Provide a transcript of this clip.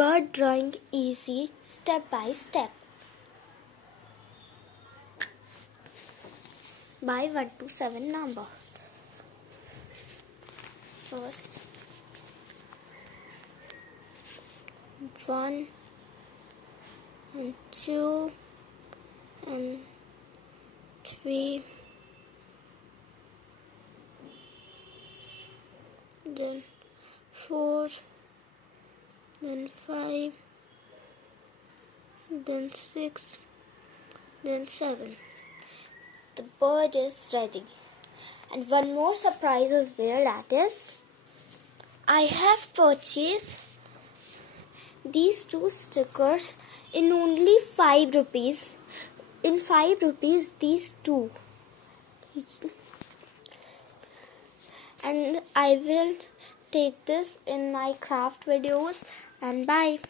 Bird drawing easy, step by step. By 1 to 7 number. First 1 and 2 and 3, then 4, then 5, then 6, then 7. The bird is ready. And one more surprise is there, that is, I have purchased these 2 stickers in only 5 rupees. In 5 rupees, these 2. And I will take this in my craft videos. And bye.